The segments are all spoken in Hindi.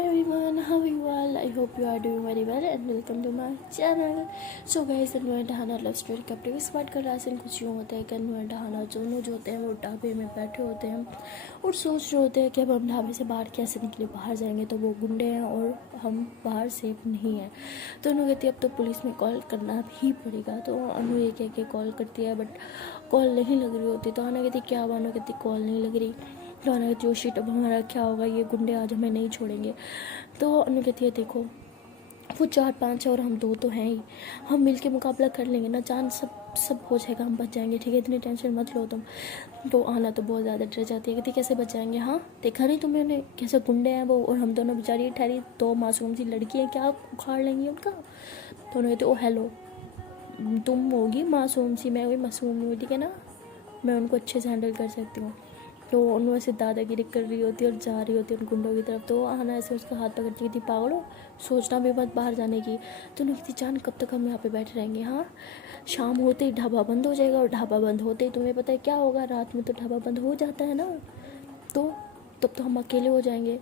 everyone, how are you all? I hope you are doing very well and welcome to my channel. So guys, Tannu and Dahana love story का प्रीवियस पार्ट का रासन कुछ यूँ होता है कि तन्नू एंड डहाना दोनों जो होते हैं वो ढाबे में बैठे होते हैं और सोच रहे होते हैं कि अब हम ढाबे से बाहर कैसे निकले, बाहर जाएंगे तो वो गुंडे हैं और हम बाहर सेफ नहीं हैं। तो अनु कहती है अब तो पुलिस में कॉल करना ही पड़ेगा। तो अनु ये कह के कॉल करती है बट कॉल नहीं लग रही होती। तो अनु कहती क्या बानो कहती कॉल नहीं लग रही। तो अनु कहती शिट अब हमारा क्या होगा, ये गुंडे आज हमें नहीं छोड़ेंगे। तो अनु कहती है देखो वो 4-5 है और हम 2 तो हैं ही, हम मिल के मुकाबला कर लेंगे ना जान, सब हो जाएगा, हम बच जाएंगे, ठीक है, इतनी टेंशन मत लो तुम। तो आना तो बहुत ज़्यादा डर जाती है, कहती कैसे बच जाएंगे, हाँ देखा नहीं तुमने उन्हें कैसे गुंडे हैं वो, और हम दोनों बेचारी ठहरी 2 मासूम सी लड़की हैं, क्या उखाड़ लेंगी उनका। तो उन्होंने कहते ओ हेलो, तुम होगी मासूम सी, मैं वही मासूम हूँ, ठीक है ना, मैं उनको अच्छे से हैंडल कर सकती हूँ। तो उन्होंने ऐसे दादागिरी कर रही होती है और जा रही होती है उन गुंडों की तरफ। तो आना ऐसे उसका हाथ पकड़ती थी पागल हो, सोचना भी मत बाहर जाने की। तो उन्होंने कहती जान कब तक हम यहाँ पे बैठे रहेंगे, हाँ शाम होते ही ढाबा बंद हो जाएगा और ढाबा बंद होते ही तुम्हें पता है क्या होगा, रात में तो ढाबा बंद हो जाता है ना, तो तब तो हम अकेले हो जाएंगे,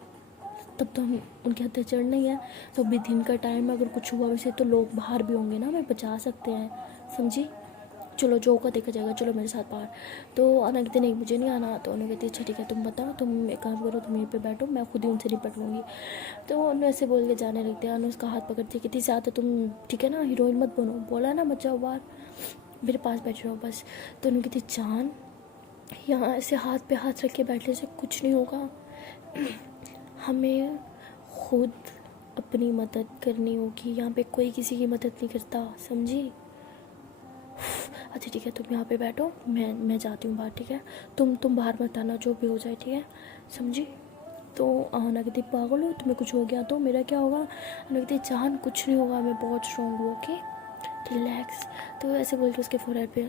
तब तो हम उनके हत्थे चढ़ना ही है। तो अभी दिन का टाइम है, अगर कुछ हुआ वैसे तो लोग बाहर भी होंगे ना, हमें बचा सकते हैं, समझी, चलो जो होगा देखा जाएगा, चलो मेरे साथ बाहर। तो अना कहती नहीं मुझे नहीं आना। तो उन्होंने कहती अच्छा ठीक है तुम बताओ, तुम एक काम करो, तुम यहीं पे बैठो, मैं खुद ही उनसे निपट लूँगी। तो उन्होंने ऐसे बोल के जाने लगते हैं। अनु उसका हाथ पकड़ती कितनी ज़्यादा तुम ठीक है ना, हीरोइन मत बनो, बोला ना मत जाओ बाहर, मेरे पास बैठ रहो बस। तो उन्होंने कहती जान यहाँ ऐसे हाथ पे हाथ रख के बैठने से कुछ नहीं होगा, हमें खुद अपनी मदद करनी होगी, यहाँ पे कोई किसी की मदद नहीं करता, समझी। अच्छा ठीक है तुम यहाँ पे बैठो, मैं जाती हूँ बाहर, ठीक है, तुम बाहर मत आना, जो भी हो जाए, ठीक है, समझी। तो आना कहती पागल हो, तुम्हें कुछ हो गया तो मेरा क्या होगा। आना कहती जान कुछ नहीं होगा, मैं बहुत स्ट्रॉन्ग हूँ, ओके रिलैक्स। तो ऐसे बोल के उसके फोरहेड पे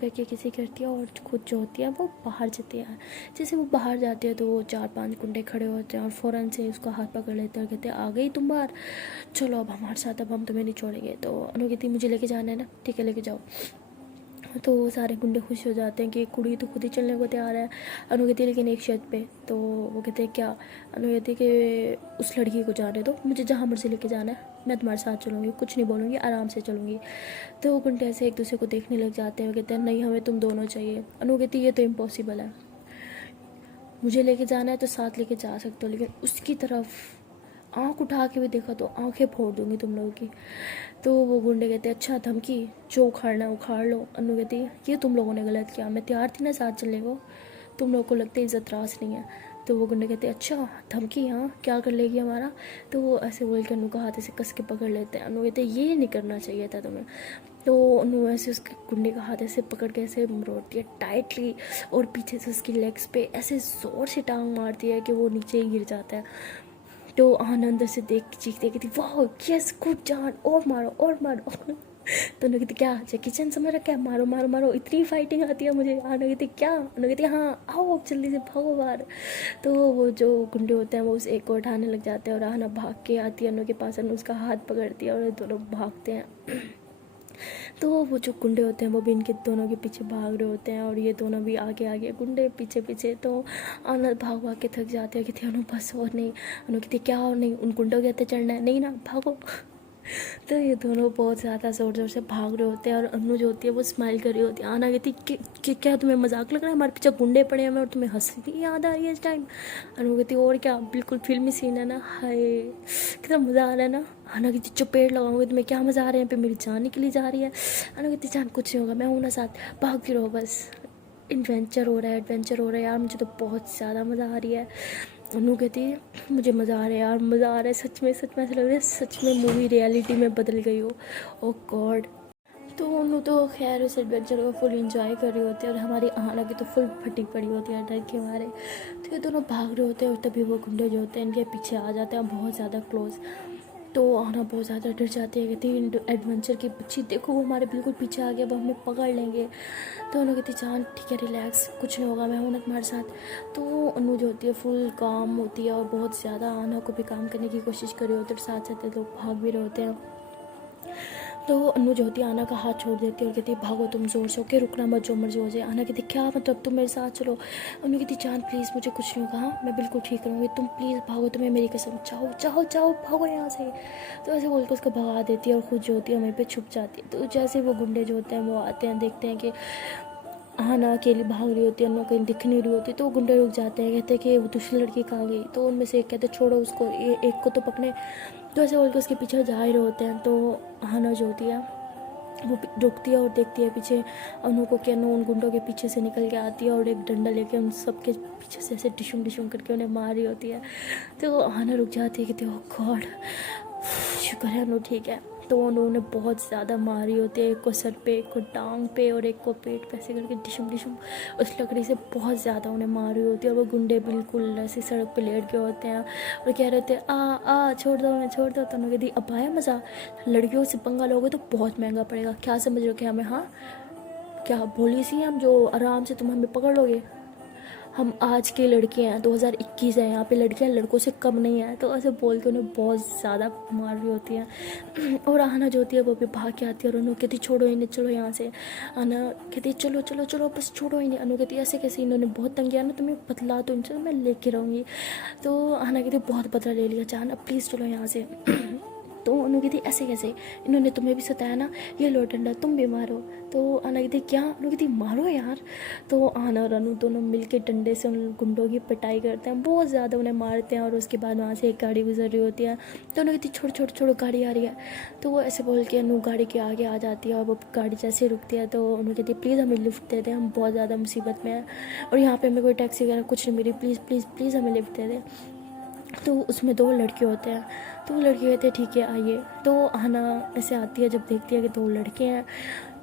करके किसी करती है और खुद जो होती है वो बाहर जाती है। जैसे वो बाहर जाती है तो वो 4-5 गुंडे खड़े होते हैं और फ़ौरन से उसका हाथ पकड़ लेते हैं और कहते हैं आ गई तुम बाहर, चलो अब हमारे साथ, अब हम तुम्हें नहीं छोड़ेंगे। तो अनु कहती मुझे लेके जाना है ना, ठीक है लेके जाओ। तो सारे गुंडे खुश हो जाते हैं कि कुड़ी तो खुद ही चलने को तैयार है। अनु कहती है लेकिन एक शर्त पे। तो वो कहते हैं क्या। अनु कहती है कि उस लड़की को जाने दो, मुझे जहाँ मर्जी लेके जाना है, मैं तुम्हारे साथ चलूँगी, कुछ नहीं बोलूँगी, आराम से चलूँगी। तो वो गुंडे ऐसे एक दूसरे को देखने लग जाते हैं, वो कहते हैं नहीं हमें तुम दोनों चाहिए। अनु कहती है ये तो इम्पॉसिबल है, मुझे लेके जाना है तो साथ लेके जा सकते हो, लेकिन उसकी तरफ आँख उठा के भी देखा तो आँखें फोड़ दूँगी तुम लोगों की। तो वो गुंडे कहते हैं अच्छा धमकी, जो उखाड़ना है उखाड़ लो। अनु कहती है ये तुम लोगों ने गलत किया, मैं तैयार थी ना साथ चलने को, तुम लोगों को लगता है इज़्ज़त रास नहीं है। तो वो गुंडे कहते हैं अच्छा धमकी, हाँ क्या कर लेगी हमारा। तो वो ऐसे बोल के अनु का हाथ ऐसे कस के पकड़ लेते हैं। अनु कहते हैं ये नहीं करना चाहिए था तुम्हें। तो अनु ऐसे उसके गुंडे का हाथ ऐसे पकड़ के ऐसे मरोड़ती है टाइटली और पीछे से उसकी लेग्स पे ऐसे ज़ोर से टांग मारती है कि वो नीचे ही गिर जाता है। तो आनंद से देख के चीखती कहती वाह यस गुड जान, और मारो और मारो। तो उन्होंने कहती क्या जैकी चैन समझ रखा है, मारो मारो मारो, इतनी फाइटिंग आती है मुझे। आनंद कहती क्या, उन्होंने कहती हाँ आओ जल्दी से भागो बाहर। तो वो जो गुंडे होते हैं वो उस एक को उठाने लग जाते हैं और आना भाग के आती है अनु के पास, अनु उसका हाथ पकड़ती है और दोनों भागते हैं। तो वो जो गुंडे होते हैं वो भी इनके दोनों के पीछे भाग रहे होते हैं और ये दोनों भी आगे आगे, गुंडे पीछे पीछे। तो आनंद भाग भाग के थक जाते हैं, कहते अनु बस और नहीं। अनु कहती क्या और नहीं, उन गुंडों के हत्थे चढ़ना है, नहीं ना भागो। तो ये दोनों बहुत ज़्यादा ज़ोर ज़ोर से भाग रहे होते हैं और अनु जो होती है वो स्माइल कर रही होती है। आना कहती कि क्या तुम्हें मजाक लग रहा है, हमारे पीछे गुंडे पड़े हैं और तुम्हें हंसी याद आ रही है इस टाइम। अनु कहती और क्या, बिल्कुल फिल्मी सीन है ना, हाय कितना मज़ा आ रहा है ना। आना कहती चपेट लगाऊंगी तुम्हें, क्या मज़ा आ रहा है, यहाँ पे मेरी जान निकली जा रही है। अनु कहती जान कुछ नहीं होगा, मैं हूँ ना साथ, भागती रहो बस, एडवेंचर हो रहा है, एडवेंचर हो रहा है यार, मुझे तो बहुत ज़्यादा मज़ा आ रही है। अनु कहती है मुझे मज़ा आ रहा है यार, मज़ा आ रहा है सच में ऐसा लग रहा है सच में मूवी रियलिटी में बदल गई हो, ओ गॉड। तो अनु तो खैर उस एडवेंचर को फुल इंजॉय कर रही होती है और हमारी आना की तो फुल फटी पड़ी होती है डर के मारे। तो ये दोनों भाग रहे होते हैं और तभी वो गुंडे जो होते हैं इनके पीछे आ जाते हैं बहुत ज़्यादा क्लोज। तो आना बहुत ज़्यादा डर जाती है, कहती है एडवेंचर की बच्ची देखो वो हमारे बिल्कुल पीछे आ गया, वो हमें पकड़ लेंगे। तो अनु कहती जान ठीक है रिलैक्स, कुछ नहीं होगा, मैं हूँ ना तुम्हारे साथ। तो अनु जो होती है फुल काम होती है और बहुत ज़्यादा आना को भी काम करने की कोशिश कर रही होती है और साथ साथ लोग भाग भी रहे होते हैं। तो अनु जो होती है आना का हाथ छोड़ देती है और कहती है भागो तुम ज़ोर से, ओके रुकना मत, जो मर्जी हो जाए। आना कहती क्या मतलब तुम मेरे साथ चलो। अनु कहती जान प्लीज़ मुझे कुछ नहीं कहा, मैं बिल्कुल ठीक रहूँगी, तुम प्लीज़ भागो, तुम्हें मेरी कसम, जाओ जाओ जाओ भागो यहाँ से। तो ऐसे बोल के उसको भगा देती है और खुद जो होती है वहीं पर छुप जाती है। तो जैसे वो गुंडे जो होते हैं वो आते हैं, देखते हैं कि आना अकेली भाग रही होती है, अन्नू कहीं दिख नहीं रही होती, तो वो गुंडे रुक जाते हैं, कहते हैं कि वो दूसरी लड़की कहाँ गई। तो उनमें से एक कहते छोड़ो उसको, ये एक को तो पकड़े। तो ऐसे बोल के उसके पीछे जा ही रहे होते हैं। तो हाना जो होती है वो रुकती है और देखती है पीछे अनु को, कि अनु उन गुंडों के पीछे से निकल के आती है और एक डंडा लेके उन सबके पीछे से ऐसे डिशुम डिशुम करके उन्हें मार रही होती है। तो हाना रुक जाती है, कहती है ओह गॉड, शुक्र है अनु ठीक है। तो उन्होंने बहुत ज़्यादा मारी होती है, एक को सर पे, एक को टांग पे और एक को पेट पे, ऐसे करके डिशुम डिशुम उस लकड़ी से बहुत ज़्यादा उन्हें मारी होती है। और वो गुंडे बिल्कुल ऐसे सड़क पे लेट गए होते हैं और कह रहे थे आ छोड़ दो मैं, छोड़ दो। तो उन्होंने कहा अब आया मज़ा, लड़कियों से पंगा लोगे तो बहुत महंगा पड़ेगा, क्या समझ रहे हो कि हमें, हाँ क्या बोली सी हम जो आराम से तुम हमें पकड़ लोगे, हम आज के लड़के हैं, 2021 है, यहाँ पे लड़कियाँ लड़कों से कम नहीं है। तो ऐसे बोल के उन्हें बहुत ज़्यादा मार रही होती है। और आना जो होती है वो भी भाग के आती है और अनु कहती छोड़ो इन्हें, चलो यहाँ से। आना कहती चलो चलो चलो बस छोड़ो इन्हें। अनु कहती ऐसे कैसे, इन्होंने बहुत तंग किया ना तुम्हें, बदला तो इनसे मैं लेके रहूँगी। तो आना कहती बहुत बदला ले लिया जान, अब प्लीज़ चलो यहाँ से। तो अनु कहती ऐसे कैसे, इन्होंने तुम्हें भी सताया ना, ये लो डंडा तुम भी मारो। तो आना कहती क्या, अनु कहती मारो यार। तो आना और अनु दोनों मिलके डंडे से उन गुंडों की पिटाई करते हैं, बहुत ज़्यादा उन्हें मारते हैं। और उसके बाद वहाँ से एक गाड़ी गुजर रही होती है, तो अनु कहती छोड़ छोड़ छोड़ो गाड़ी आ रही है। तो वो ऐसे बोल के अनु गाड़ी के आगे आ जाती है और वो गाड़ी जैसे रुकती है तो अनु कहती प्लीज़ हमें लिफ्ट दे दे, हम बहुत ज़्यादा मुसीबत में हैं और यहाँ पर हमें कोई टैक्सी वगैरह कुछ नहीं मिली, प्लीज़ प्लीज़ प्लीज़ हमें लिफ्ट दे दे। तो उसमें 2 लड़के होते हैं, तो वो लड़के कहते हैं ठीक है आइए। तो आना ऐसे आती है, जब देखती है कि 2 लड़के हैं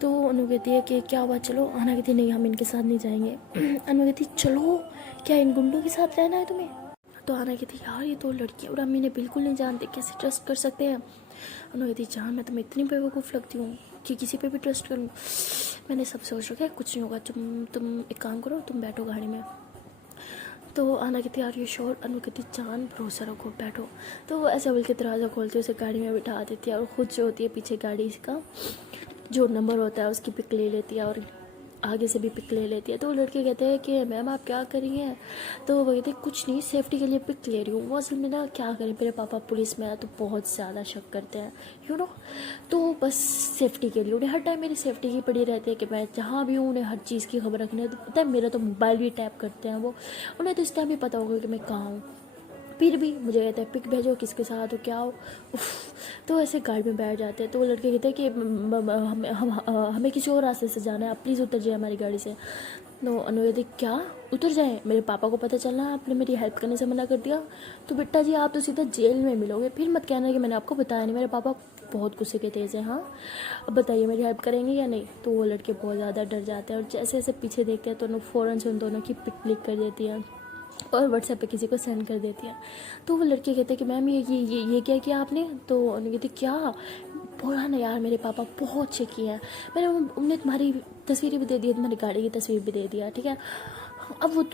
तो अनु कहती है कि क्या हुआ चलो। आना कहती नहीं हम इनके साथ नहीं जाएंगे। अनु कहती चलो, क्या इन गुंडों के साथ रहना है तुम्हें। तो आना कहती यार ये 2 लड़कियाँ और हम इन्हें बिल्कुल नहीं जानते, कैसे ट्रस्ट कर सकते हैं। अनु कहती जान मैं तुम्हें इतनी बेवकूफ़ लगती हूँ कि किसी पे भी ट्रस्ट करूँ, मैंने सब सोच रखा है, कुछ नहीं होगा, तुम एक काम करो, तुम बैठो गाड़ी में। तो आना कहती यार ये श्योर। अनु कहती जान भरोसा रखो बैठो। तो वो ऐसे बोल के दरवाज़ा खोलती है, उसे गाड़ी में बिठा देती है और ख़ुद जो होती है पीछे गाड़ी का जो नंबर होता है उसकी पिक ले लेती है और आगे से भी पिक ले लेती है। तो वो लड़के कहते हैं कि मैम आप क्या कर रही हैं। तो वो कहते हैं कुछ नहीं, सेफ्टी के लिए पिक ले रही हूँ। वो असल में ना क्या करें, मेरे पापा पुलिस में है तो बहुत ज़्यादा शक करते हैं तो बस सेफ्टी के लिए उन्हें हर टाइम मेरी सेफ्टी ही पड़ी रहती है कि मैं जहाँ भी हूँ उन्हें हर चीज़ की खबर रखनी है। तो पता है मेरा तो मोबाइल भी टैप करते हैं वो, उन्हें तो इस टाइम भी पता होगा कि मैं कहाँ हूँ, फिर भी मुझे कहते हैं पिक भेजो, किसके साथ हो क्या हो। तो ऐसे गाड़ी में बैठ जाते हैं। तो वो लड़के कहते हैं कि हमें किसी और रास्ते से जाना है, आप प्लीज़ उतर जाए हमारी गाड़ी से। तो अनु कहती क्या उतर जाए, मेरे पापा को पता चलना आपने मेरी हेल्प करने से मना कर दिया तो बेटा जी आप तो सीधा जेल में मिलोगे, फिर मत कहना कि मैंने आपको बताया नहीं, मेरे पापा बहुत गुस्से के तेज़ हैं। हाँ अब बताइए मेरी हेल्प करेंगे या नहीं। तो वो लड़के बहुत ज़्यादा डर जाते हैं और जैसे जैसे पीछे देखते हैं तो अनु फ़ौरन से उन दोनों की पिक क्लिक कर देती है और व्हाट्सएप पे किसी को सेंड कर देती है। तो वो लड़के कहते हैं कि मैम ये क्या किया आपने। तो उन्होंने कहते क्या, बोला ना यार मेरे पापा बहुत शकी हैं, मैंने उन्हें तुम्हारी तस्वीरें भी दे दी, तुम्हारी गाड़ी की तस्वीर भी दे दिया, ठीक है। अब वो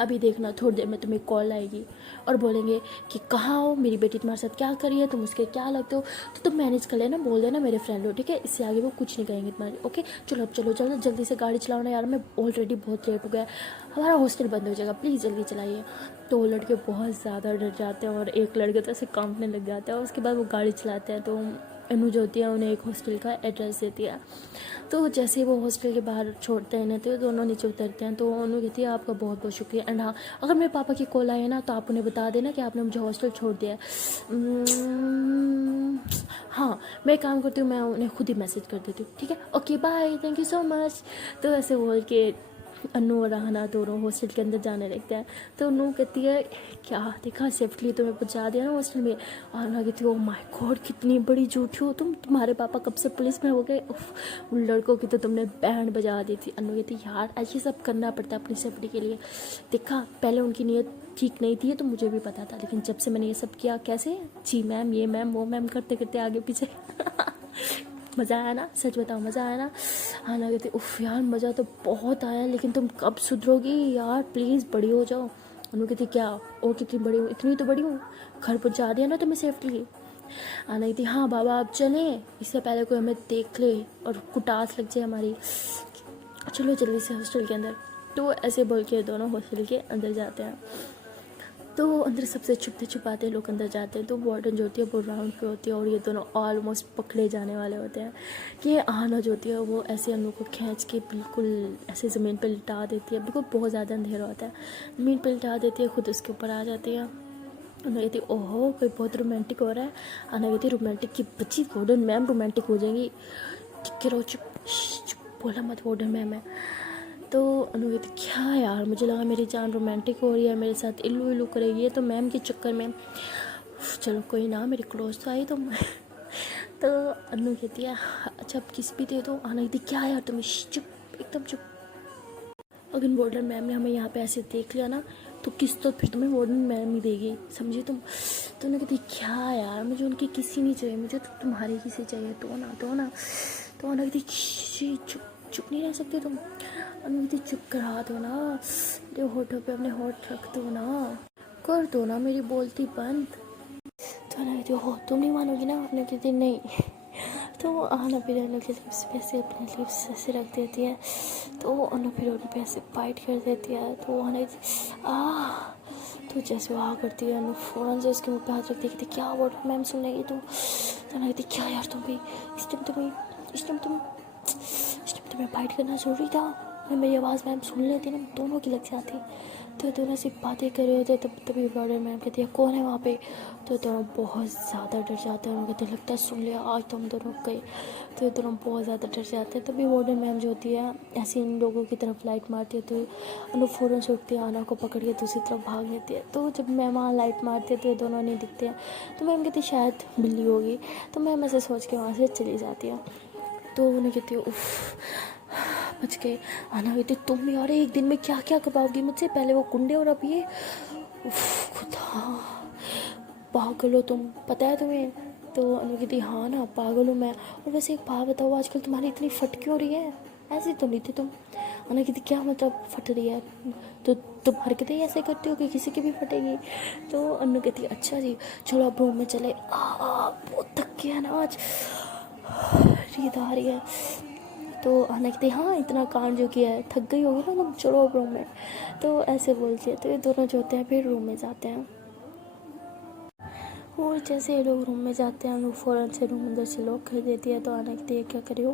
अभी देखना थोड़ी देर में तुम्हें कॉल आएगी और बोलेंगे कि कहाँ हो, मेरी बेटी तुम्हारे साथ क्या करी है, तुम उसके क्या लगते हो, तो तुम मैनेज कर लेना, बोल देना मेरे फ्रेंड हो, ठीक है। इससे आगे वो कुछ नहीं कहेंगे तुम्हारे, ओके। चलो अब चलो चलो जल्दी से गाड़ी चलाओ ना यार, मैं ऑलरेडी बहुत लेट हो गया, हमारा हॉस्टल बंद हो जाएगा, प्लीज़ जल्दी चलाइए। तो वो लड़के बहुत ज़्यादा डर जाते हैं और एक लड़के तो ऐसे कांपने लग जाते हैं और उसके बाद वो गाड़ी चलाते हैं। तो अनु जो होती है उन्हें एक हॉस्टल का एड्रेस देती है। तो जैसे ही वो हॉस्टल के बाहर छोड़ते हैं तो दोनों नीचे उतरते हैं। तो अनु कहती है आपका बहुत बहुत शुक्रिया, एंड हाँ अगर मेरे पापा की कॉल आए ना तो आप उन्हें बता देना कि आपने मुझे हॉस्टल छोड़ दिया है। हाँ मैं एक काम करती हूँ, मैं उन्हें खुद ही मैसेज कर देती हूँ, ठीक है, okay bye, thank you so much. तो ऐसे बोल के अनु और आहना दोनों हॉस्टल के अंदर जाने लगते हैं। तो अनु कहती है क्या देखा सेफ्टली तुम्हें पहुंचा दिया ना हॉस्टल में। आहना कहती है ओ माय गॉड कितनी बड़ी झूठी हो तुम, तुम्हारे पापा कब से पुलिस में हो गए, उन लड़कों की तो तुमने बैंड बजा दी थी। अनु कहती यार ऐसे सब करना पड़ता है अपनी सेफ्टी के लिए, देखा पहले उनकी नीयत ठीक नहीं थी तो मुझे भी पता था, लेकिन जब से मैंने ये सब किया, कैसे जी मैम ये मैम वो मैम करते करते आगे पीछे मज़ा आया ना, सच बताओ मज़ा आया ना। हाँ कहती उफ़ यार मज़ा तो बहुत आया, लेकिन तुम कब सुधरोगी यार, प्लीज़ बड़ी हो जाओ। अनु कहती क्या और कितनी बड़ी हूँ, इतनी तो बड़ी हूँ, घर पहुँचा दिया ना तुम्हें सेफ्टली, आना कहती हाँ बाबा आप चलें, इससे पहले कोई हमें देख ले और कुटास लग जाए हमारी, चलो जल्दी से हॉस्टल के अंदर। तो ऐसे बोल के दोनों हॉस्टल के अंदर जाते हैं। तो अंदर सबसे छुपते छुपाते लोग अंदर जाते हैं। तो वार्डन जो होती है वो राउंड पे होती है और ये दोनों ऑलमोस्ट पकड़े जाने वाले होते हैं कि आना जो होती है वो ऐसे हम लोग को खींच के बिल्कुल ऐसे ज़मीन पे लिटा देती है। बिल्कुल बहुत ज़्यादा अंधेरा होता है, ज़मीन पे लिटा देती है, खुद उसके ऊपर आ जाती है। आना कहती ओहो कोई बहुत रोमांटिक हो रहा है। आना कहती रोमांटिक की बच्ची, वार्डन मैम रोमांटिक हो जाएंगी, ठीक रहो, चुप बोला मत, वार्डन मैम है। तो अनु कहती क्या यार, मुझे लगा मेरी जान रोमांटिक हो रही है, मेरे साथ इल्लू इल्लू करेगी, ये तो मैम के चक्कर में, चलो कोई ना, मेरी क्लोज तो आई तुम। तो अनु कहती है अच्छा अब किस भी दे दो। आना कहती क्या यार तुम्हें, चुप एकदम चुप, अगर वार्डन मैम ने हमें यहाँ पे ऐसे देख लिया ना तो किस तो फिर तुम्हें वार्डन मैम ही देगी, समझी तुम। तो उन्होंने कहती क्या यार मुझे उनकी किसी नहीं चाहिए, मुझे तो तुम्हारी किसी चाहिए, तो ना तो ना। तो उन्होंने कहती चुप चुप नहीं रह सकते तुम। अनुमति चुप करा दो ना, मेरे होठों पे अपने होठ रख दो ना, कर दो ना मेरी बोलती बंद। तो अनु कहती हो तुम नहीं मानोगी ना। अनु कहती नहीं। तो आना फिर अनु के लिप्स पे से अपने लिप्स ऐसे रख देती है। तो अनु फिर उन पे ऐसे बाइट कर देती है। तो आना तो जैसे वो करती है अनु फ़ौरन से उसके मुँह पे हाथ रख देती, क्या वर्ड मैम सुन लेगी तो अनु कहती क्या यार तुम भी इस टाइम तुम्हें बाइट करना ज़रूरी था, मेरी आवाज़ मैम सुन लेती ना दोनों की लग जाती। तो दोनों से बातें कर रहे होते तभी वार्डन मैम कहती है कौन है वहाँ पे। तो दोनों बहुत ज़्यादा डर जाते हैं, उनको कहते लगता है सुन लिया आज तो हम दोनों गए। तो दोनों बहुत ज़्यादा डर जाते हैं। तभी वार्डन मैम जो होती है ऐसे इन लोगों की तरफ लाइट मारती है। तो अनु फ़ौरन से उठती है, आना को पकड़ के दूसरी तरफ भाग लेती है। तो जब मैम वहाँ लाइट मारती है तो ये दोनों नहीं दिखते हैं। तो मैम कहती शायद बिल्ली होगी। तो मैम ऐसे सोच के वहाँ से चली जाती है। तो उन्हें कहती है उफ बच गए। आना कहती तुम यार एक दिन में क्या क्या करवाओगी मुझसे, पहले वो कुंडे और अब ये, उफ खुदा पागल हो तुम, पता है तुम्हें। तो अनु कहती हाँ ना पागल हूँ मैं। और वैसे एक बात बताओ आजकल तुम्हारी इतनी फट क्यों रही है, ऐसी तो नहीं थी तुम। अनु कहती क्या मतलब फट रही है, तो तुम हरकतें ऐसे करती हो कि किसी की भी फटेगी। तो अनु कहती अच्छा जी चलो अब रूम में चले, बहुत थक गया ना आज, नींद आ रही है। तो आना कहती हाँ इतना कांड जो किया है थक गई होगी ना तुम, चलो अब रूम में। तो ऐसे बोलती है। तो ये दोनों जो होते हैं फिर रूम में जाते हैं। और जैसे ये लोग रूम में जाते हैं लोग फ़ौरन से रूम अंदर से लॉक कर देती है। तो आना कहती है क्या करे हो।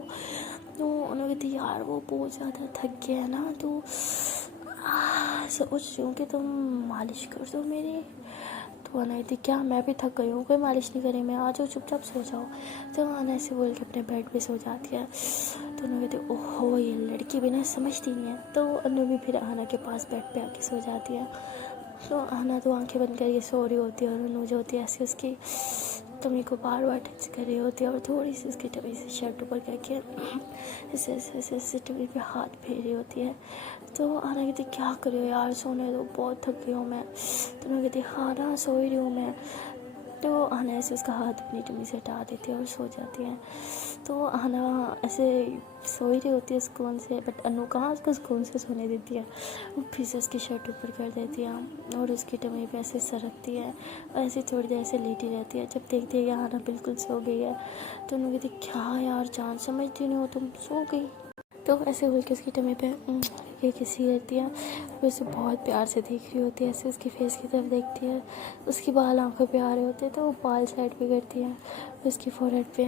तो उन्होंने कहती यार वो बहुत ज़्यादा थक गया है ना, तो सोच रही हूँ कि तुम मालिश कर दो मेरी। तो आना कहती क्या मैं भी थक गई हूँ, कोई मालिश नहीं करी, मैं आ जाओ चुपचाप सो जाओ। तो आना ऐसे बोल के अपने बेड पे सो जाती है। तो उन्होंने कहती ओहो ये लड़की भी ना समझती नहीं है। तो अनु भी फिर आना के पास बेड पे आके सो जाती है। तो आना तो आंखें बंद करके सो रही होती है और अनु जो होती है ऐसे उसकी टमी को बार बार टच कर रही होती है और थोड़ी सी उसकी टमी से शर्ट ऊपर करके ऐसे ऐसे ऐसे ऐसे टमी पे हाथ फेर रही होती है। तो आना कहती क्या कर रही हो यार, सोने दो बहुत थक गई हूँ मैं। तो मैं कहती हाँ ना सो ही रही हूँ मैं। तो आना ऐसे उसका हाथ अपनी टमी से हटा देती है और सो जाती है। तो आना ऐसे सो ही रही होती है सुकून से, बट अनु कहाँ उसको सुकून से सोने देती है। वो फिर से उसकी शर्ट ऊपर कर देती है और उसकी टमी पे ऐसे सरकती है और ऐसे थोड़ी देर ऐसे लेटी रहती है। जब देखती है कि आना बिल्कुल सो गई है तो उन्होंने कहती क्या यार जान समझती नहीं हो तुम, सो गई। तो ऐसे बोल के उसकी टमी पे ये किसी रहती है, वो उसे बहुत प्यार से देख रही होती है, ऐसे उसकी फेस की तरफ देखती है, उसकी बाल आंखों पे आ रहे होते हैं तो वो बाल साइड पे करती है, फिर उसकी फोरहेड पे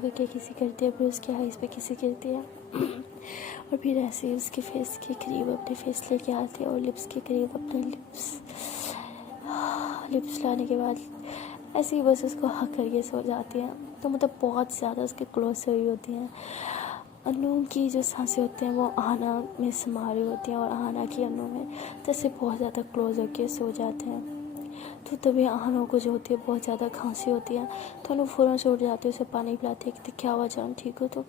करके किसी करती है, फिर उसके आइज़ पे किसी करती है और फिर ऐसे ही उसके फेस के करीब अपने फेस लेके आती है और लिप्स के करीब अपने लिप्स लाने के बाद ऐसे ही बस उसको हक करके सो जाती है। तो मतलब बहुत ज़्यादा उसके क्लोज हुई होती हैं। अनु की जो सांसें होती हैं वो आना में समा रही होती हैं और आना की अनु में, जैसे बहुत ज़्यादा क्लोज होकर सो जाते हैं। तो तभी आना को जो होती है बहुत ज़्यादा खांसी होती है। तो अनु फ़ौरन से उठ जाती है, उसे पानी पिलाती है, कहती क्या हुआ जान ठीक हो। तो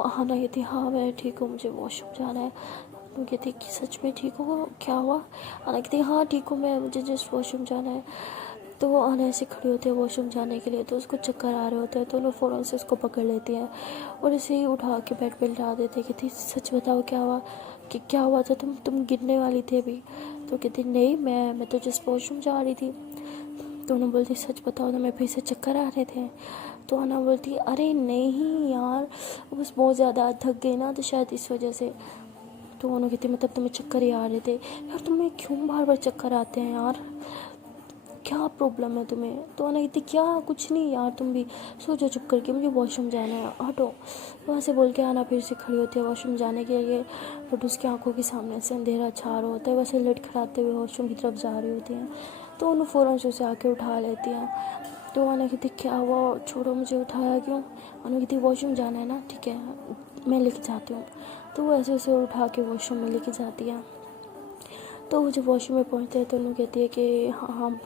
आना कहती हाँ मैं ठीक हूँ, मुझे वॉशरूम जाना है। अनु कहती कि सच में ठीक हो, क्या हुआ। आना कहती हाँ ठीक हूँ मैं, मुझे जस्ट वॉशरूम जाना है। तो वो आना ऐसे खड़ी होती है वॉशरूम जाने के लिए, तो उसको चक्कर आ रहे होते हैं। तो वो फ़ौरन से उसको पकड़ लेती है और इसे ही उठा के बेड पे लिटा देती है। कहती सच बताओ क्या हुआ, कि क्या हुआ था, तुम गिरने वाली थी अभी। तो कहती नहीं मैं तो जस्ट वॉशरूम जा रही थी। तो उन्होंने बोलती सच बताओ तो मैं फिर से चक्कर आ रहे थे। तो अना बोलती अरे नहीं यार, बस बहुत ज़्यादा थक गई ना तो शायद इस वजह से। तो उन्होंने कहती मतलब तुम्हें चक्कर ही आ रहे थे। यार तुम्हें क्यों बार बार चक्कर आते हैं यार, क्या प्रॉब्लम है तुम्हें? तो अना कहती क्या कुछ नहीं यार, तुम भी सो जाओ चुप करके, मुझे वॉशरूम जाना है, हटो। वहाँ से बोल के आना फिर से खड़ी होती है वॉशरूम जाने के लिए, बट उसकी आंखों के सामने से अंधेरा छा रहा होता है, वैसे लटखड़ाते हुए वॉशरूम की तरफ जा रही होती हैं। तो उन्हें फ़ौरन से उसे आके उठा लेती हैं। तो अना कहती क्या हुआ, छोड़ो मुझे, उठाया क्यों? अना कहती वॉशरूम जाना है ना, ठीक है मैं लेके जाती हूँ। तो वो ऐसे उसे उठा के वॉशरूम में लेके जाती है। तो वो जब वॉशरूम में पहुँचते हैं तो उन्होंने कहती है कि हाँ हाँ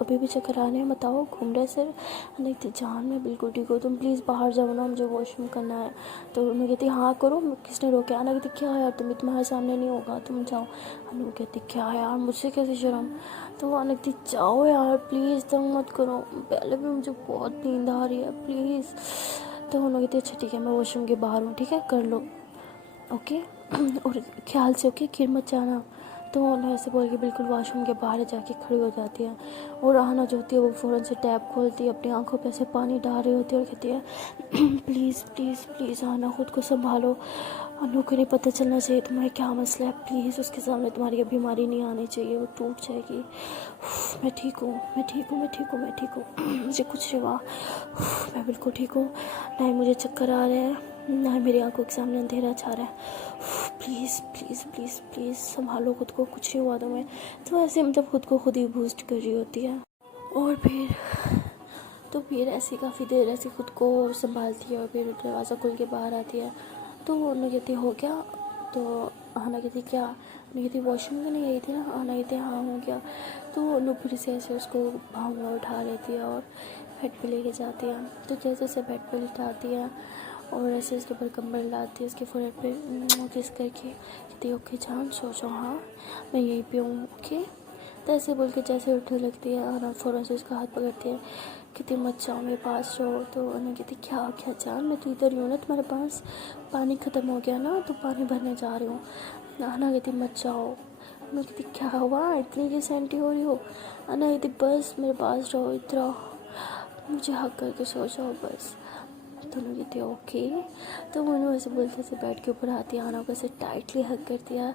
अभी भी चक्कर आ रहे हैं, बताओ घूम रहे सर? नहीं थी जान, मैं बिल्कुल ठीक हूँ, तुम प्लीज़ बाहर जाओ ना, मुझे वॉशरूम करना है। तो उन्होंने कहती हाँ करो, किसने रोके? आना कहती क्या यार तुम्हारे सामने नहीं होगा, तुम जाओ। अनु कहती क्या यार मुझसे कैसे शर्म? तो वो आना कहती जाओ यार प्लीज़, तंग मत करो, पहले भी मुझे बहुत नींद आ रही है प्लीज़। तो उन्होंने कहती अच्छा ठीक है मैं वॉशरूम के बाहर हूँ, ठीक है कर लो ओके और ख्याल से ओके, गिर मत जाना। तो उन्हें ऐसे बोल के बिल्कुल वॉशरूम के बाहर जाके खड़ी हो जाती है। और आहना जो होती है वो फ़ौरन से टैप खोलती है, अपनी आंखों पे ऐसे पानी डाल रही होती है और कहती है प्लीज़ प्लीज़ प्लीज़ आहना खुद को संभालो, अनु को नहीं पता चलना चाहिए तुम्हारा क्या मसला है, प्लीज़ उसके सामने तुम्हारी ये बीमारी नहीं आनी चाहिए, वो टूट जाएगी। मैं ठीक हूँ मैं ठीक हूँ मैं ठीक हूँ मैं ठीक हूँ मुझे कुछ नहीं हुआ, मैं बिल्कुल ठीक हूँ, ना ही मुझे चक्कर आ रहे हैं ना ही मेरी आंखों के सामने अंधेरा छा रहा है, प्लीज़ प्लीज़ प्लीज़ प्लीज़ संभालो खुद को, कुछ नहीं हुआ तुम्हें। तो ऐसे मतलब खुद को खुद ही बूस्ट कर रही होती है। और फिर ऐसे काफ़ी देर ऐसे खुद को संभालती है और फिर दरवाज़ा खुल के बाहर आती है। तो उन्हें कहती हो गया? तो आहना कहती क्या? उन्हें कहती वॉशरूम में नहीं आई थी ना? आहना कहती हाँ हो गया। तो उन्हें फिर से ऐसे उसको भाव में उठा लेती है और बेड पे लेके जाती है। तो जैसे जैसे बेड पे लिटाती है और ऐसे उसके ऊपर कंबल डालती है, उसके फोrehead पे किस करके कहती ओके जान सो जाओ, हाँ मैं यहीं पे हूँ ओके। तो ऐसे बोल के जैसे उठने लगती है और फ़ौरन से उसका हाथ पकड़ती है, कहती मत जाओ मेरे पास जाओ। तो उन्हें कहती क्या क्या जान, मैं तो इधर ही हूँ ना तुम्हारे पास, पानी ख़त्म हो गया ना तो पानी भरने जा रही हूँ। अना कहती मत जाओ। मैं कहती क्या हुआ इतनी की सेंटी हो रही हो? अना कहती बस मेरे पास रहो, इधर आओ, मुझे हक करके सो जाओ बस। दोनों कहती ओके। तो उन्होंने ऐसे बोलते से बेड के ऊपर आती है, आना को ऐसे टाइटली हक कर दिया,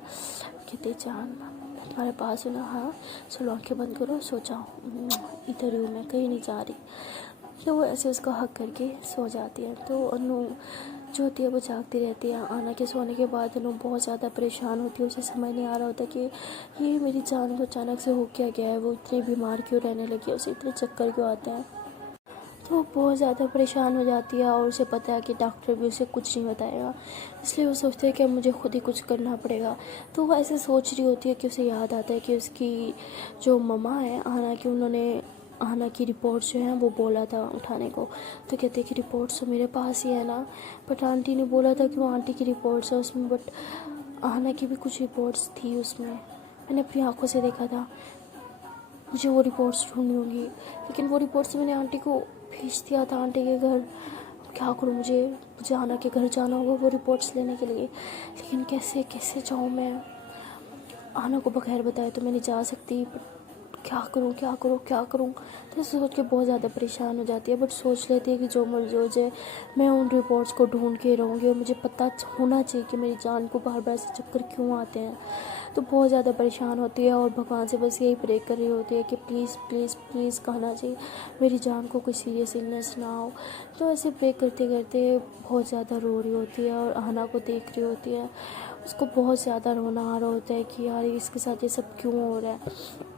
कहते जान मैं तुम्हारे पास हूँ ना, हाँ चलो आँखें बंद करो सो जाओ, इधर ही हूँ मैं कहीं नहीं जा रही। तो वो ऐसे उसको हक करके सो जाती है। तो अनु जो होती है वो जागती रहती है। आना के सोने के बाद अनु बहुत ज़्यादा परेशान होती है, उसे समझ नहीं आ रहा होता कि ये मेरी जान को अचानक से हो क्या गया है, वो इतनी बीमार क्यों रहने लगी है, उसे इतने चक्कर क्यों आते हैं। तो वो बहुत ज़्यादा परेशान हो जाती है और उसे पता है कि डॉक्टर भी उसे कुछ नहीं बताएगा, इसलिए वो सोचती है कि अब मुझे खुद ही कुछ करना पड़ेगा। तो वो ऐसे सोच रही होती है कि उसे याद आता है कि उसकी जो मम्मा है आहना की, उन्होंने आहना की रिपोर्ट्स जो हैं वो बोला था उठाने को। तो कहते हैं कि रिपोर्ट्स तो मेरे पास ही है ना, बट आंटी ने बोला था कि वो आंटी की रिपोर्ट्स है उसमें, बट आहना की भी कुछ रिपोर्ट्स थी उसमें, मैंने अपनी आंखों से देखा था, मुझे वो रिपोर्ट्स ढूंढनी होंगी। लेकिन वो रिपोर्ट्स मैंने आंटी को भेज दिया था, आंटी के घर। क्या करूँ, मुझे आना के घर जाना होगा वो रिपोर्ट्स लेने के लिए, लेकिन कैसे कैसे जाऊँ मैं? आना को बगैर बताए तो मैं नहीं जा सकती, बट क्या करूँ क्या करूँ क्या करूँ? तो सोच के बहुत ज़्यादा परेशान हो जाती है, बट सोच लेती है कि जो मर्जी हो जाए मैं उन रिपोर्ट्स को ढूंढ के रहूँगी और मुझे पता होना चाहिए कि मेरी जान को बार बार से चक्कर क्यों आते हैं। तो बहुत ज़्यादा परेशान होती है और भगवान से बस यही प्रे कर रही होती है कि प्लीज़ प्लीज़ प्लीज़ कहना चाहिए मेरी जान को कोई सीरियस इलनेस ना हो। तो ऐसे प्रे करते करते बहुत ज़्यादा रो रही होती है और आहना को देख रही होती है, उसको बहुत ज़्यादा रोना आ रहा होता है कि यार इसके साथ ये सब क्यों हो रहा है।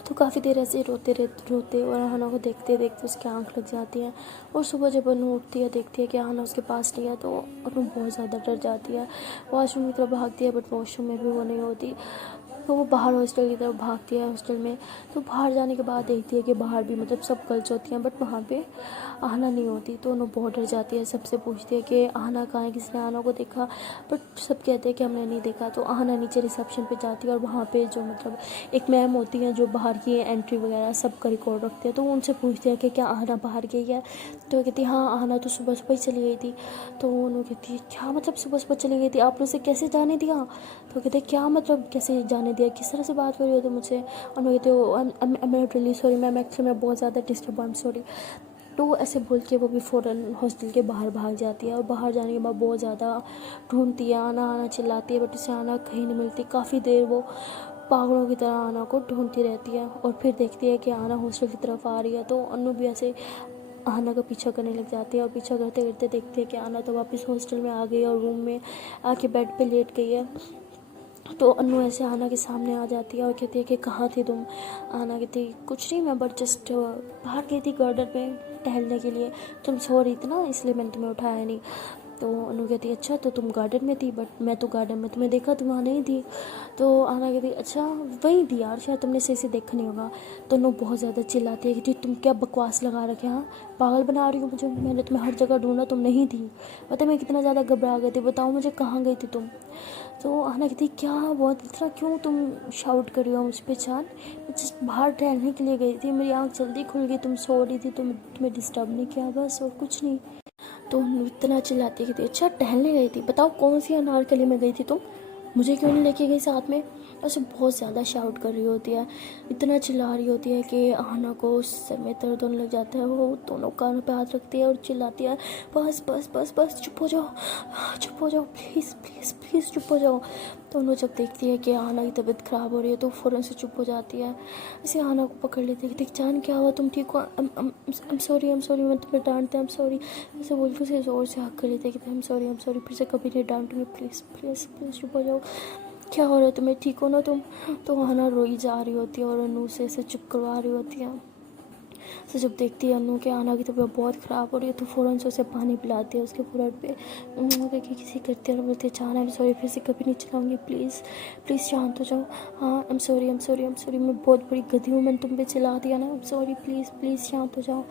तो काफ़ी देर ऐसे रोते और आहना को देखते देखते उसकी आंख लग जाती है। और सुबह जब अनु उठती है देखती है कि आहना उसके पास नहीं है, तो अनु बहुत ज़्यादा डर जाती है, वॉशरूम की तरफ भागती है, बट वॉशरूम में भी वो नहीं होती। तो वो बाहर हॉस्टल की तरफ भागती है हॉस्टल में। तो बाहर जाने के बाद देखती है कि बाहर भी मतलब सब गर्ल्स होती हैं, बट वहाँ पे आहना नहीं होती। तो उन्हें बहुत डर जाती है, सबसे पूछती है कि आहना कहाँ है, किसने आहना को देखा? बट सब कहते हैं कि हमने नहीं देखा। तो आहना नीचे रिसेप्शन पे जाती है और वहाँ पे जो मतलब एक मैम होती हैं जो बाहर की एंट्री वगैरह सब का रिकॉर्ड रखते हैं। तो वो उनसे पूछते हैं कि क्या आहना बाहर गई है? तो वो कहती है हाँ आहना तो सुबह सुबह ही चली गई थी। तो उन्होंने कहती है क्या मतलब सुबह सुबह चली गई थी, आपने उसे कैसे जाने दिया? तो कहते क्या मतलब कैसे जाने जाने दिया, किस तरह से बात कर रही हो तुम मुझसे। और मैं कहती हूँ I am not really sorry ma'am, actually मैं बहुत ज़्यादा डिस्टर्ब, आई एम सॉरी। तो ऐसे बोल के वो भी फ़ौरन हॉस्टल के बाहर भाग जाती है। और बाहर जाने के बाद बहुत ज़्यादा ढूंढती है, आना आना चिल्लाती है, बट उसे आना कहीं नहीं मिलती। काफ़ी देर वो पागलों की तरह आना को ढूंढती रहती है और फिर देखती है कि आना हॉस्टल की तरफ आ रही है। तो अनु भी ऐसे आना का पीछा करने लग जाती है और पीछा करते करते देखते हैं कि आना तो वापस हॉस्टल में आ गई है और रूम में आके बेड पे लेट गई है। तो अनु ऐसे आना के सामने आ जाती है और कहती है कि कहाँ थी तुम। आना कहती कुछ नहीं, मैं बट जस्ट बाहर गई थी गार्डन पे टहलने के लिए, तुम सो रही थी ना इसलिए मैंने तुम्हें उठाया नहीं। तो अनु कहती अच्छा तो तुम गार्डन में थी, बट मैं तो गार्डन में तुम्हें देखा, तुम वहाँ नहीं थी। तो आना कहती अच्छा वही थी यार, शायद तुमने सही से देखा नहीं होगा। तो अनु बहुत ज़्यादा चिल्लाती है कि तुम क्या बकवास लगा रखे, हाँ पागल बना रही हो मुझे, मैंने तुम्हें हर जगह ढूंढा तुम नहीं थी। पता मैं कितना ज़्यादा घबरा गई थी, बताओ मुझे कहाँ गई थी तुम। तो आना कहती क्या बहुत इतना क्यों तुम शाउट कर रही हो मुझ पे जान, मैं जस्ट बाहर टहलने के लिए गई थी, मेरी आँख जल्दी खुल गई, तुम सो रही थी तो तुम्हें डिस्टर्ब नहीं किया बस, और कुछ नहीं। तो इतना चिल्लाती कि अच्छा टहलने गई थी, बताओ कौन सी अनारकली में गई थी तुम, मुझे क्यों नहीं लेके गई साथ में। ऐसे बहुत ज़्यादा शाउट कर रही होती है, इतना चिल्ला रही होती है कि आना को सर में दर्द होने लग जाता है। वो दोनों कानों पे हाथ रखती है और चिल्लाती है बस बस बस बस चुप हो जाओ, चुप हो जाओ प्लीज़ प्लीज़ प्लीज़ चुप हो जाओ। दोनों जब देखती है कि आना की तबीयत ख़राब हो रही है तो फ़ौरन से चुप हो जाती है। इसे आना को पकड़ लेती है कि जान क्या हुआ, तुम ठीक हो, I'm सॉरी मैं तुम्हें डांटते आई एम सॉरी, ऐसे बोल के उसे ज़ोर से हक कर लेते हैं कि आई एम सॉरी फिर से कभी नहीं डांटूंगी, प्लीज़ प्लीज़ प्लीज़ चुप हो जाओ, क्या हो रहा है तुम्हें, ठीक हो ना तुम। तो आना रोई जा रही होती है और अनु से ऐसे चुप करवा रही होती है। तो जब देखती है अनु के आना की तबीयत बहुत ख़राब हो रही है तो फ़ौरन से उसे पानी पिलाती है उसके फोrehead पे करके किसी करती है और बोलती है जान आई एम सॉरी, फिर से कभी नहीं चलाऊंगी, प्लीज़ प्लीज़ शांत हो जाओ। हाँ आई एम सॉरी मैं बहुत बड़ी गधी हूँ, मैंने तुम पे चिल्ला दिया ना, I am sorry please please शांत हो जाओ।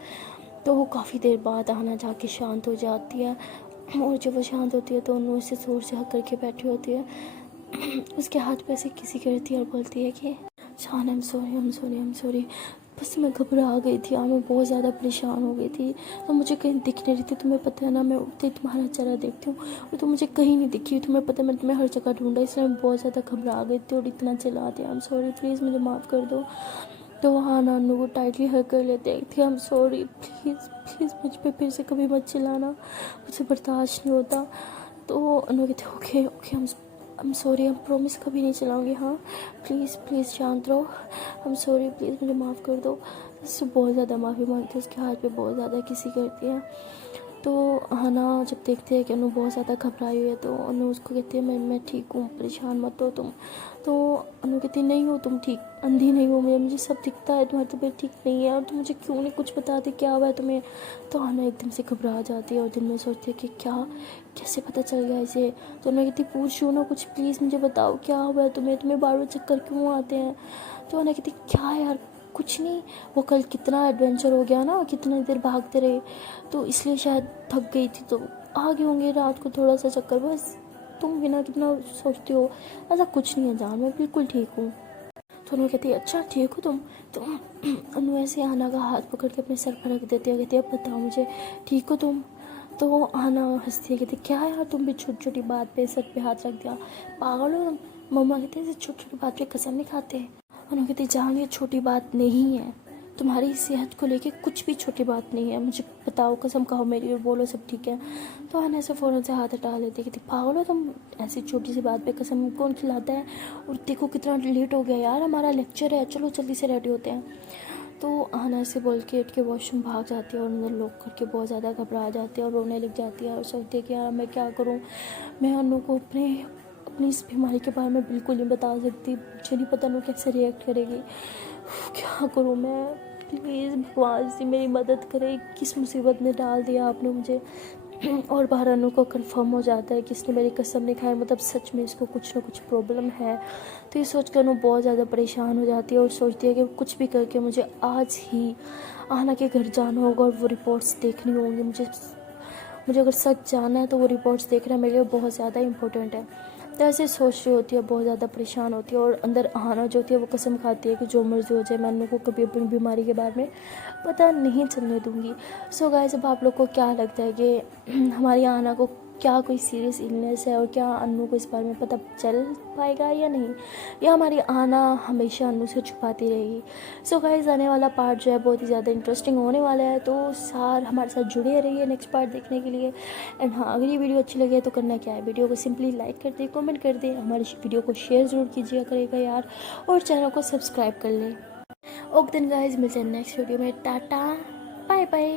तो वो काफ़ी देर बाद आना जाके शांत हो जाती है और जब वो शांत होती है तो अनु ऐसे ज़ोर से हक करके बैठी होती है, उसके हाथ पे ऐसे किसी करती है और बोलती है कि शान आई एम सॉरी बस मैं घबरा गई थी और मैं बहुत ज़्यादा परेशान हो गई थी, तो मुझे कहीं दिख नहीं रही थी, तुम्हें पता है ना मैं उठते ही तुम्हारा चेहरा देखती हूँ और तो मुझे कहीं नहीं दिखी, तुम्हें पता है मैं तुम्हें हर जगह ढूंढा, इसलिए मैं बहुत ज़्यादा घबरा गई थी और इतना चिल्ला दिया, आई एम सॉरी प्लीज़ मुझे माफ़ कर दो। तो वहाँ नानू को टाइटली हग कर लेते थे, I am sorry please please मुझ पर फिर से कभी मत चिल्लाना, मुझे बर्दाश्त नहीं होता। तो अनु कहते okay okay I am sorry, हम प्रॉमिस कभी नहीं चलाऊंगी, हाँ प्लीज़ प्लीज़ शांत रहो, आई एम सॉरी प्लीज़ मुझे माफ़ कर दो। उससे बहुत ज़्यादा माफ़ी मांगती है, उसके हाथ पे बहुत ज़्यादा किसी करती है। तो हना जब देखती है कि अनु बहुत ज़्यादा घबराई हुई है तो अनु उसको कहती है मैं ठीक हूँ, परेशान मत हो तुम। तो अनु कहती नहीं हो तुम ठीक, अंधी नहीं हो, मुझे सब दिखता है, तुम्हारी तबीयत ठीक नहीं है और तुम मुझे क्यों नहीं कुछ बताती क्या हुआ है तुम्हें। तो हना एकदम से घबरा जाती है और दिल में सोचती है कि क्या कैसे पता चल गया इसे। तो मैं कहती पूछ लो ना कुछ, प्लीज़ मुझे बताओ क्या हुआ है तुम्हें बार बार चक्कर क्यों आते हैं। तो अना कहती क्या यार कुछ नहीं, वो कल कितना एडवेंचर हो गया ना, कितनी देर भागते रहे तो इसलिए शायद थक गई थी, तो आ गए होंगे रात को थोड़ा सा चक्कर, बस तुम बिना कितना सोचती हो, ऐसा कुछ नहीं है जान, मैं बिल्कुल ठीक हूँ। तो अनु कहती है अच्छा ठीक हो तुम। तो अनु ऐसे आना का हाथ पकड़ के अपने सर पर रख देती है, कहती है अब बताओ मुझे ठीक हो तुम। तो आना हंसती है, कहती क्या यार तुम भी छोटी छोटी बात पे सर पे हाथ रख दिया, पागल हो तुम। मम्मा कहते हैं छोटी छोटी बात पे कसम नहीं खाते। उन्होंने कहती जान ये छोटी बात नहीं है, तुम्हारी सेहत को लेके कुछ भी छोटी बात नहीं है, मुझे बताओ कसम खाओ मेरी और बोलो सब ठीक है। तो आना ऐसे फ़ौरन से हाथ हटा लेती, कहती पागल हो तुम, ऐसी छोटी सी बात पे कसम कौन खिलाता है, और देखो कितना लेट हो गया यार, हमारा लेक्चर है, चलो जल्दी से रेडी होते हैं। तो आना ऐसे बोल के उठ के वॉशरूम भाग जाती है और अंदर लॉक करके बहुत ज़्यादा घबरा जाती है और रोने लग जाती है और सोचती है कि यार मैं क्या करूँ, मैं अनु को अपनी इस बीमारी के बारे में बिल्कुल नहीं बता सकती, मुझे नहीं पता अनु कैसे रिएक्ट करेगी, क्या करूँ मैं, प्लीज़ भगवान से मेरी मदद करे, किस मुसीबत में डाल दिया आपने मुझे। और बाहर अनु को कंफर्म हो जाता है कि इसने मेरी कसम नहीं खाई, मतलब सच में इसको कुछ ना कुछ प्रॉब्लम है। तो ये सोच कर अनु बहुत ज़्यादा परेशान हो जाती है और सोचती है कि कुछ भी करके मुझे आज ही आना के घर जाना होगा और वो रिपोर्ट्स देखनी होंगी, मुझे अगर सच जाना है तो वो रिपोर्ट्स देखना मेरे लिए बहुत ज़्यादा इंपॉर्टेंट है। तो ऐसे सोच रही होती है, बहुत ज़्यादा परेशान होती है और अंदर आना जो होती है वो कसम खाती है कि जो मर्ज़ी हो जाए मैं अनु को कभी अपनी बीमारी के बारे में पता नहीं चलने दूँगी। सो गाइस अब आप लोग को क्या लगता है कि हमारी आना को क्या कोई सीरियस इलनेस है और क्या अन्नू को इस बारे में पता चल पाएगा या नहीं, या हमारी आना हमेशा अन्नू से छुपाती रहेगी। सो गाइस, आने वाला पार्ट जो है बहुत ही ज़्यादा इंटरेस्टिंग होने वाला है, तो सार हमारे साथ जुड़े रहिए नेक्स्ट पार्ट देखने के लिए। एंड हाँ, अगर ये वीडियो अच्छी लगे तो करना क्या है, वीडियो को सिंपली लाइक कर दे, कमेंट कर दे, हमारी वीडियो को शेयर ज़रूर कीजिएगा करेगा यार, और चैनल को सब्सक्राइब कर ले। ओके देन गाइस, मिलते हैं नेक्स्ट वीडियो में। Tata bye bye.